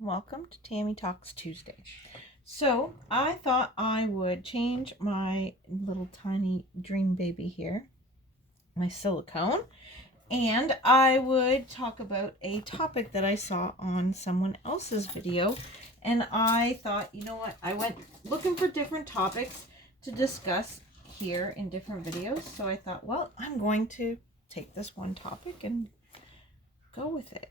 Welcome to Tammy Talks Tuesday. So I thought I would change my little tiny dream baby here, my silicone, and I would talk about a topic that I saw on someone else's video. And I thought, you know what, I went looking for different topics to discuss here in different videos. So I thought, well, I'm going to take this one topic and go with it.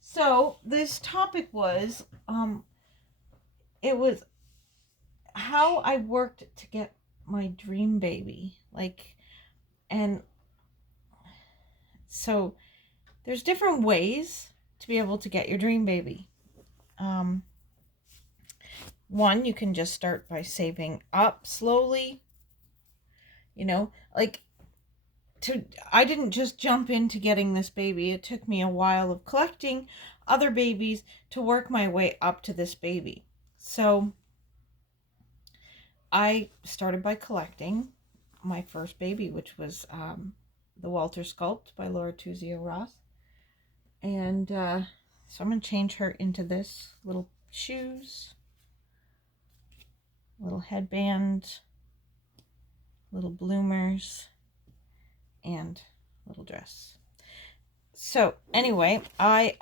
So this topic was, it was how I worked to get my dream baby. And so there's different ways to be able to get your dream baby. One, you can just start by saving up slowly. I didn't just jump into getting this baby. It took me a while of collecting other babies to work my way up to this baby. So I started by collecting my first baby, which was the Walter Sculpt by Laura Tuzio Ross. And so I'm going to change her into this little shoes, little headband, little bloomers, and little dress. So anyway, I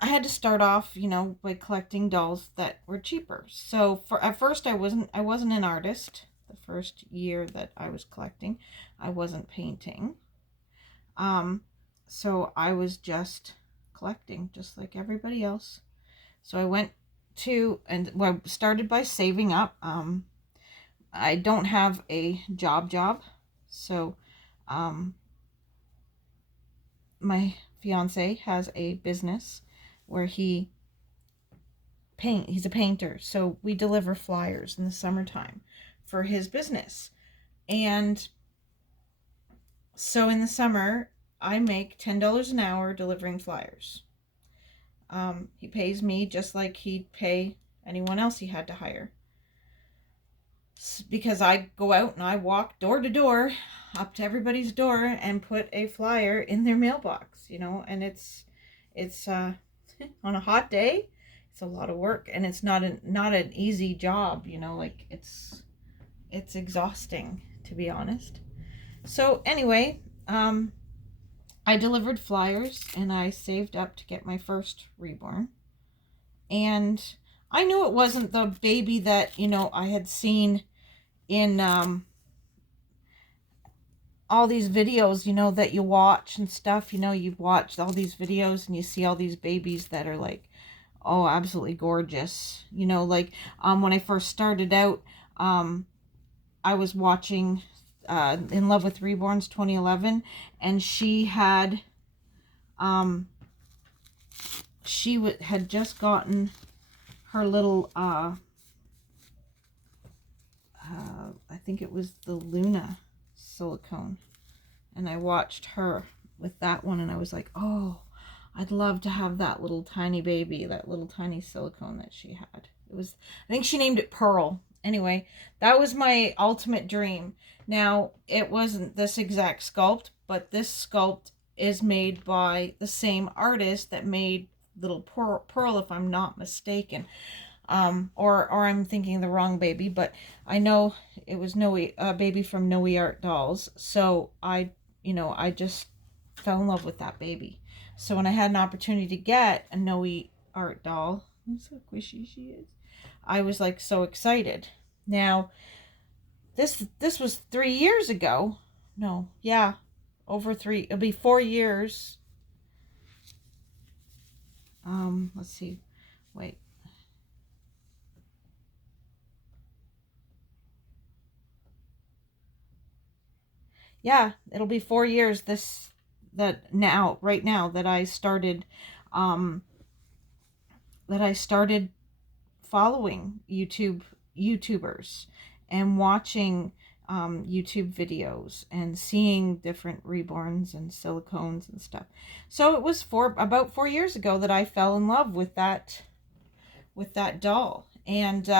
had to start off, by collecting dolls that were cheaper. So at first I wasn't an artist. The first year that I was collecting, I wasn't painting. So I was just collecting just like everybody else. So I started by saving up. I don't have a job, so my fiance has a business where he's a painter, so we deliver flyers in the summertime for his business. And so in the summer I make $10 an hour delivering flyers. He pays me just like he'd pay anyone else he had to hire, because I go out and I walk door to door, up to everybody's door, and put a flyer in their mailbox, and it's on a hot day, it's a lot of work, and it's not an easy job, it's exhausting, to be honest. So anyway, I delivered flyers and I saved up to get my first reborn, and I knew it wasn't the baby that, I had seen in all these videos, that you watch and stuff. You've watched all these videos and you see all these babies that are like, oh, absolutely gorgeous. When I first started out, I was watching In Love with Reborns 2011, and she had had just gotten her little I think it was the Luna silicone, and I watched her with that one, and I was like, oh, I'd love to have that little tiny baby, that little tiny silicone that she had. I think she named it Pearl. Anyway, that was my ultimate dream. Now, it wasn't this exact sculpt, but this sculpt is made by the same artist that made little Pearl, if I'm not mistaken. Or I'm thinking the wrong baby, but I know it was a baby from Noe Art Dolls. So I just fell in love with that baby. So when I had an opportunity to get a Noe Art doll, look how squishy she is, I was like so excited. Now, this was 3 years ago. No, yeah, it'll be 4 years. Let's see, wait. Yeah, it'll be 4 years right now that I started following YouTubers and watching YouTube videos and seeing different reborns and silicones and stuff. So it was about 4 years ago that I fell in love with that doll. And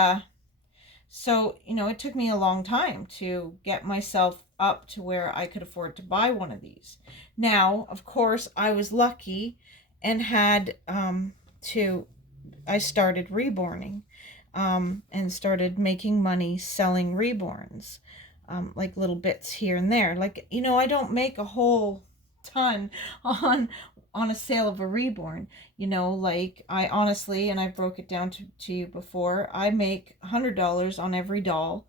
So, it took me a long time to get myself up to where I could afford to buy one of these. Now, of course, I was lucky and had I started reborning, and started making money selling reborns, like little bits here and there. Like, I don't make a whole ton on a sale of a reborn. Like, I honestly, and I broke it down to you before, I make $100 on every doll.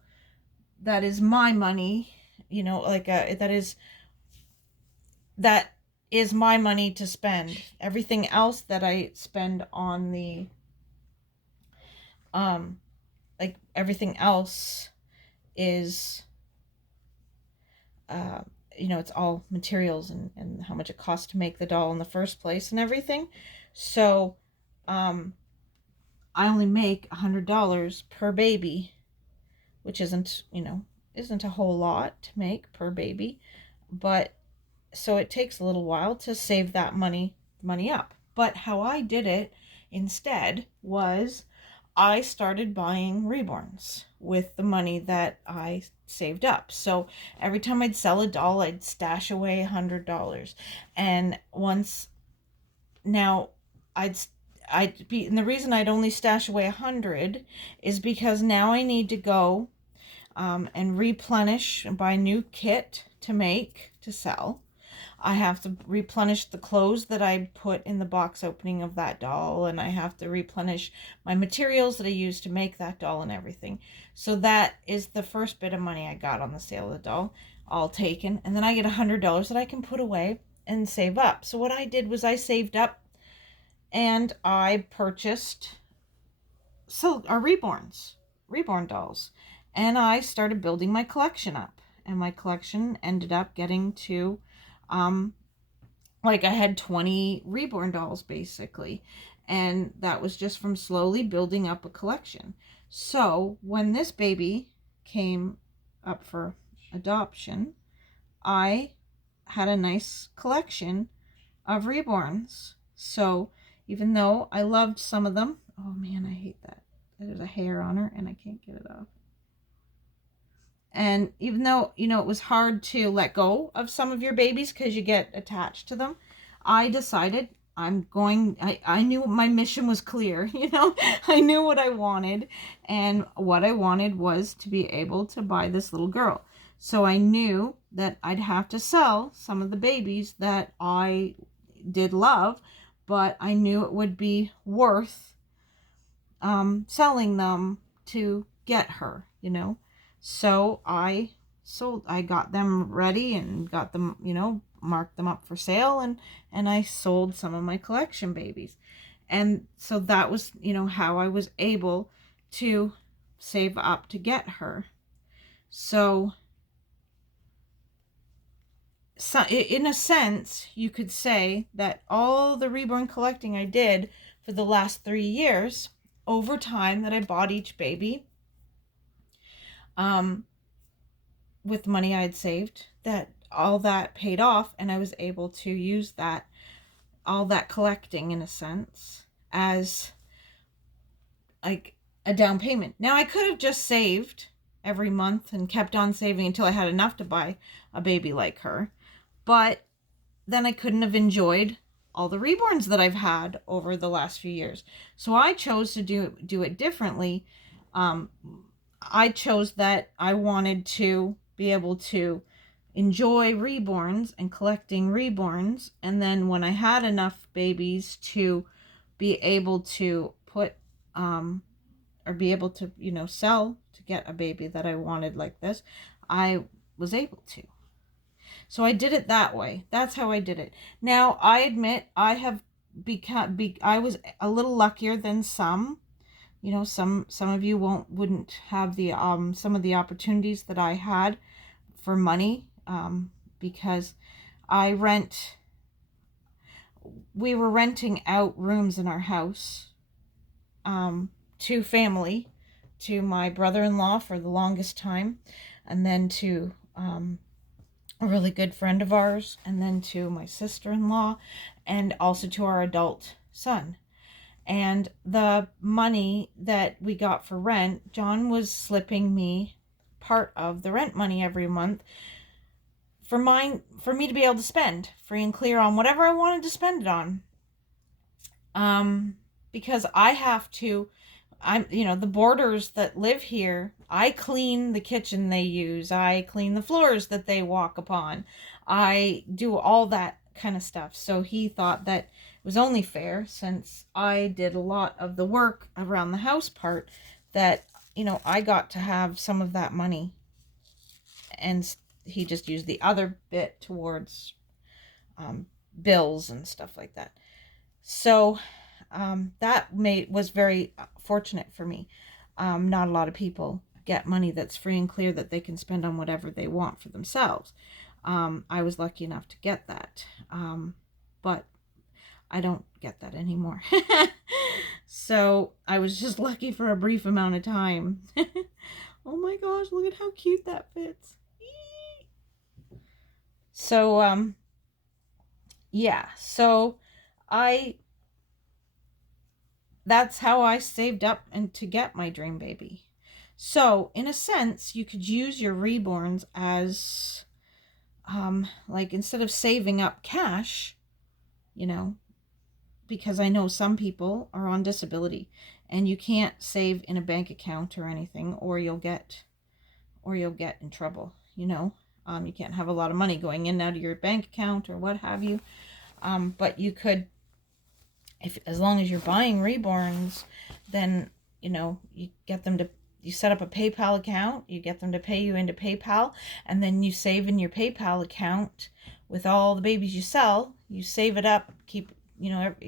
That is my money. Like, that is my money to spend. Everything else that I spend on the like, everything else is it's all materials, and how much it costs to make the doll in the first place and everything. So I only make $100 per baby, which isn't a whole lot to make per baby. But so it takes a little while to save that money up. But how I did it instead was I started buying reborns with the money that I saved up. So every time I'd sell a doll, I'd stash away $100. And now I'd be, and the reason I'd only stash away 100 is because now I need to go and replenish and buy new kit to sell. I have to replenish the clothes that I put in the box opening of that doll, and I have to replenish my materials that I used to make that doll and everything. So that is the first bit of money I got on the sale of the doll, all taken. And then I get $100 that I can put away and save up. So what I did was I saved up and I purchased reborn dolls. And I started building my collection up. And my collection ended up getting to like, I had 20 reborn dolls basically, and that was just from slowly building up a collection. So when this baby came up for adoption, I had a nice collection of reborns. So even though I loved some of them, oh man, I hate that. There's a hair on her and I can't get it off. And even though, it was hard to let go of some of your babies because you get attached to them, I decided I knew my mission was clear, I knew what I wanted. And what I wanted was to be able to buy this little girl. So I knew that I'd have to sell some of the babies that I did love, but I knew it would be worth selling them to get her, So I got them ready and got them, marked them up for sale, and I sold some of my collection babies. And so that was, how I was able to save up to get her. So in a sense, you could say that all the reborn collecting I did for the last 3 years, over time that I bought each baby, with the money I had saved, that all that paid off, and I was able to use all that collecting, in a sense, as like a down payment. Now, I could have just saved every month and kept on saving until I had enough to buy a baby like her, but then I couldn't have enjoyed all the reborns that I've had over the last few years. So I chose to do it differently. I chose that I wanted to be able to enjoy reborns and collecting reborns, and then when I had enough babies to be able to put or be able to sell to get a baby that I wanted like this, I was able to. So I did it that way. That's how I did it. Now, I admit I have I was a little luckier than some. Some of you wouldn't have the some of the opportunities that I had for money, because we were renting out rooms in our house to family, to my brother-in-law for the longest time, and then to a really good friend of ours, and then to my sister-in-law, and also to our adult son. And the money that we got for rent, John was slipping me part of the rent money every month for me to be able to spend free and clear on whatever I wanted to spend it on. Because the boarders that live here, I clean the kitchen they use, I clean the floors that they walk upon, I do all that kind of stuff. So he thought that it was only fair, since I did a lot of the work around the house part, that, I got to have some of that money. And he just used the other bit towards bills and stuff like that. So that was very fortunate for me. Not a lot of people get money that's free and clear that they can spend on whatever they want for themselves. I was lucky enough to get that. But I don't get that anymore. So I was just lucky for a brief amount of time. Oh my gosh, look at how cute that fits. So, yeah, so that's how I saved up and to get my dream baby. So in a sense, you could use your reborns as, like, instead of saving up cash, because I know some people are on disability and you can't save in a bank account or anything, or you'll get in trouble, you can't have a lot of money going in and out of your bank account or what have you. But you could, as long as you're buying reborns, then, you get them to, you set up a PayPal account, you get them to pay you into PayPal, and then you save in your PayPal account with all the babies you sell. You save it up, it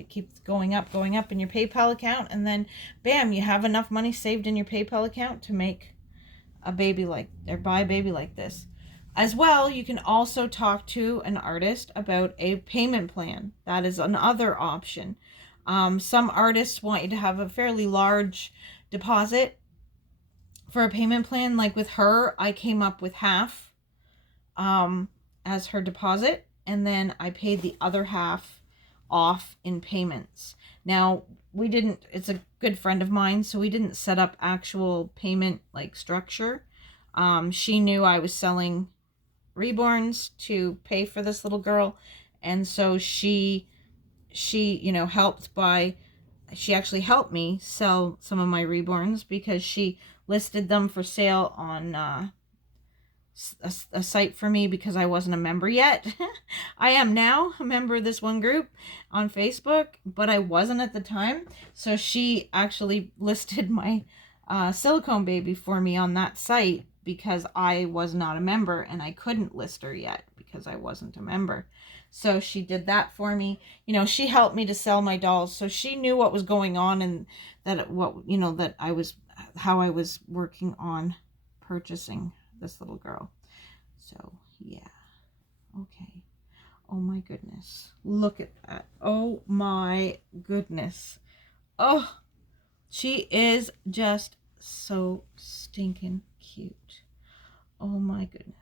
keeps going up in your PayPal account, and then bam, you have enough money saved in your PayPal account to make a baby buy a baby like this. As well, you can also talk to an artist about a payment plan. That is another option. Some artists want you to have a fairly large deposit for a payment plan. Like with her, I came up with half as her deposit, and then I paid the other half off in payments. Now, it's a good friend of mine, so we didn't set up actual payment structure. She knew I was selling reborns to pay for this little girl, and so she actually helped me sell some of my reborns, because she listed them for sale on a site for me, because I wasn't a member yet. I am now a member of this one group on Facebook, but I wasn't at the time. So she actually listed my silicone baby for me on that site, because I was not a member and I couldn't list her yet because I wasn't a member. So she did that for me. She helped me to sell my dolls, so she knew what was going on, and how I was working on purchasing this little girl. So yeah. Okay. Oh my goodness. Look at that. Oh my goodness. Oh, she is just so stinking cute. Oh my goodness.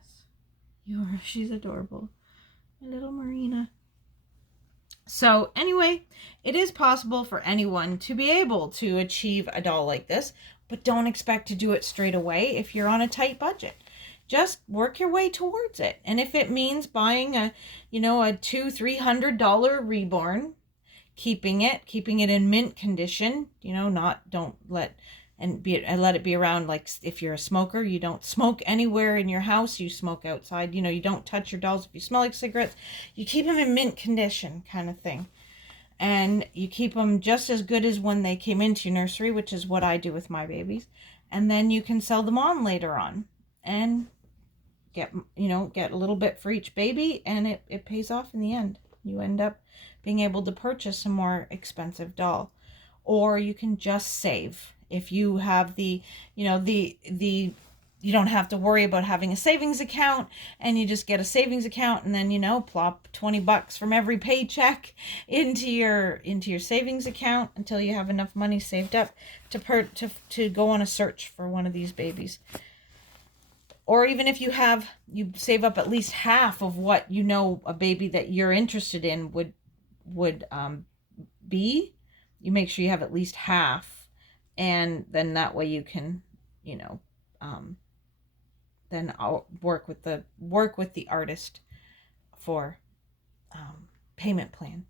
She's adorable. My little Marina. So anyway, it is possible for anyone to be able to achieve a doll like this, but don't expect to do it straight away if you're on a tight budget. Just work your way towards it. And if it means buying a $200-$300 reborn, keeping it in mint condition, let it be around. Like if you're a smoker, you don't smoke anywhere in your house, you smoke outside. You don't touch your dolls if you smell like cigarettes. You keep them in mint condition, kind of thing. And you keep them just as good as when they came into your nursery, which is what I do with my babies. And then you can sell them on later on and get a little bit for each baby, and it pays off in the end. You end up being able to purchase a more expensive doll. Or you can just save. If you have you don't have to worry about having a savings account, and you just get a savings account, and then plop $20 from every paycheck into your savings account until you have enough money saved up to go on a search for one of these babies. Or even if you save up at least half of what a baby that you're interested in would be, you make sure you have at least half, and then that way you can, you know, then I'll work with the artist for payment plan.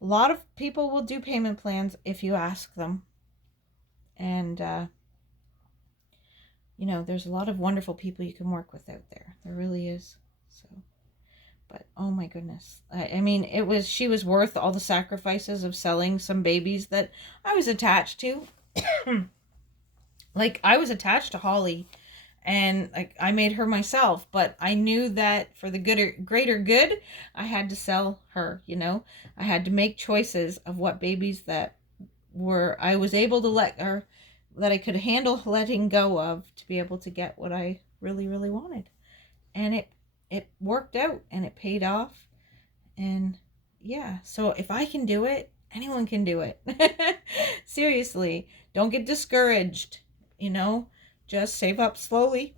A lot of people will do payment plans if you ask them, and you know, there's a lot of wonderful people you can work with out there. There really is. So, but oh my goodness, I mean, she was worth all the sacrifices of selling some babies that I was attached to. Like, I was attached to Holly, and like, I made her myself, but I knew that for the greater good, I had to sell her. You know, I had to make choices of what babies that I was able to that I could handle letting go of, to be able to get what I really, really wanted. And it worked out, and it paid off. And yeah, so if I can do it, anyone can do it. Seriously, don't get discouraged, you know, just save up slowly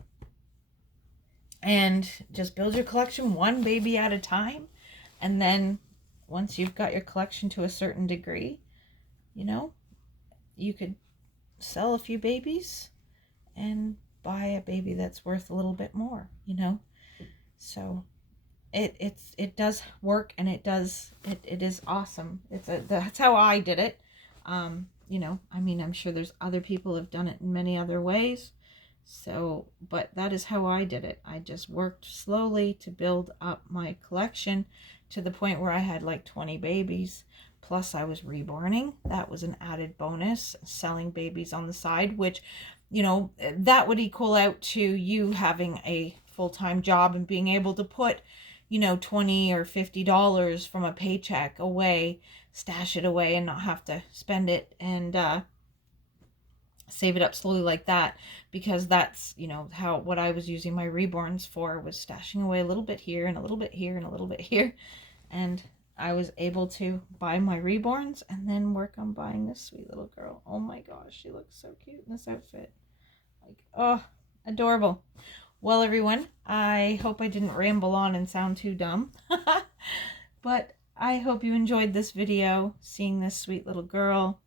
and just build your collection one baby at a time. And then once you've got your collection to a certain degree, you know, you could sell a few babies and buy a baby that's worth a little bit more, you know. So it does work, and it is awesome. That's how I did it. You know, I mean, I'm sure there's other people who have done it in many other ways. So, but that is how I did it. I just worked slowly to build up my collection to the point where I had like 20 babies. Plus I was reborning. That was an added bonus, selling babies on the side, which, you know, that would equal out to you having a full-time job and being able to put, you know, $20 or $50 from a paycheck away, stash it away, and not have to spend it, and save it up slowly like that. Because that's, you know, what I was using my reborns for, was stashing away a little bit here and a little bit here and a little bit here. And I was able to buy my reborns and then work on buying this sweet little girl. Oh my gosh, she looks so cute in this outfit. Like, oh, adorable. Well, everyone, I hope I didn't ramble on and sound too dumb. But I hope you enjoyed this video, seeing this sweet little girl.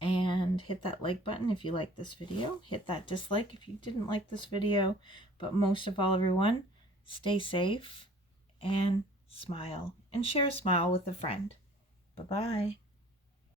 And hit that like button if you like this video. Hit that dislike if you didn't like this video. But most of all, everyone, stay safe and smile, and share a smile with a friend. Bye-bye.